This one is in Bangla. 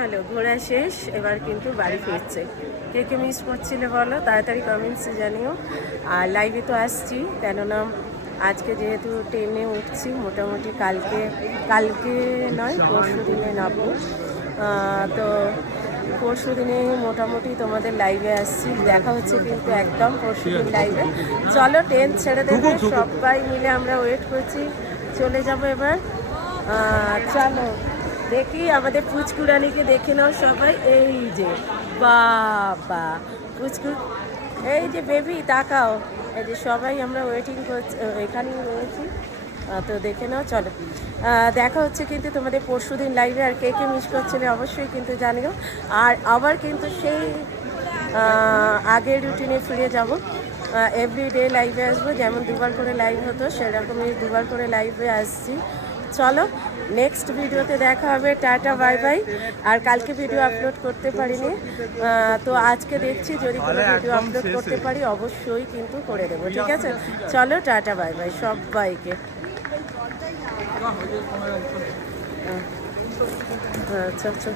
হ্যালো, ঘোরা শেষ, এবার কিন্তু বাড়ি ফিরছে। কে কে মিস করছিলে বলো, তাড়াতাড়ি কমেন্টসে জানিও। আর লাইভে তো আসছি, কেননা আজকে যেহেতু ট্রেনে উঠছি, মোটামুটি কালকে নয় পরশু দিনে নামবো। তো পরশু দিনে মোটামুটি তোমাদের লাইভে আসছি, দেখা হচ্ছে কিন্তু একদম পরশু দিন লাইভে। চলো, ট্রেন ছেড়ে দেবে, সবাই মিলে আমরা ওয়েট করছি, চলে যাবো এবার। চলো দেখি আমাদের পুচকুরানিকে দেখে নাও সবাই। এই যে বাবা পুচকু, এই যে বেবি তাকাও, এই যে সবাই আমরা ওয়েটিং করছি, এখানেই রয়েছি। তো দেখে নাও, চলো দেখা হচ্ছে কিন্তু তোমাদের পরশু দিন লাইভে। আর কে কে মিস করছিলে অবশ্যই কিন্তু জানিও। আর আবার কিন্তু সেই আগের রুটিনে ফিরে যাব, এভরিডে লাইভে আসবো, যেমন দুবার করে লাইভ হতো সেরকমই দুবার করে লাইভে আসছি। চলো নেক্সট ভিডিওতে দেখা হবে, টাটা বাই বাই। আর কালকে ভিডিও আপলোড করতে পারিনি, তো আজকে দেখছি যদি কোনো ভিডিও আপলোড করতে পারি অবশ্যই কিন্তু করে দেবো, ঠিক আছে? চলো টাটা বাই বাই সবাইকে। আচ্ছা আচ্ছা।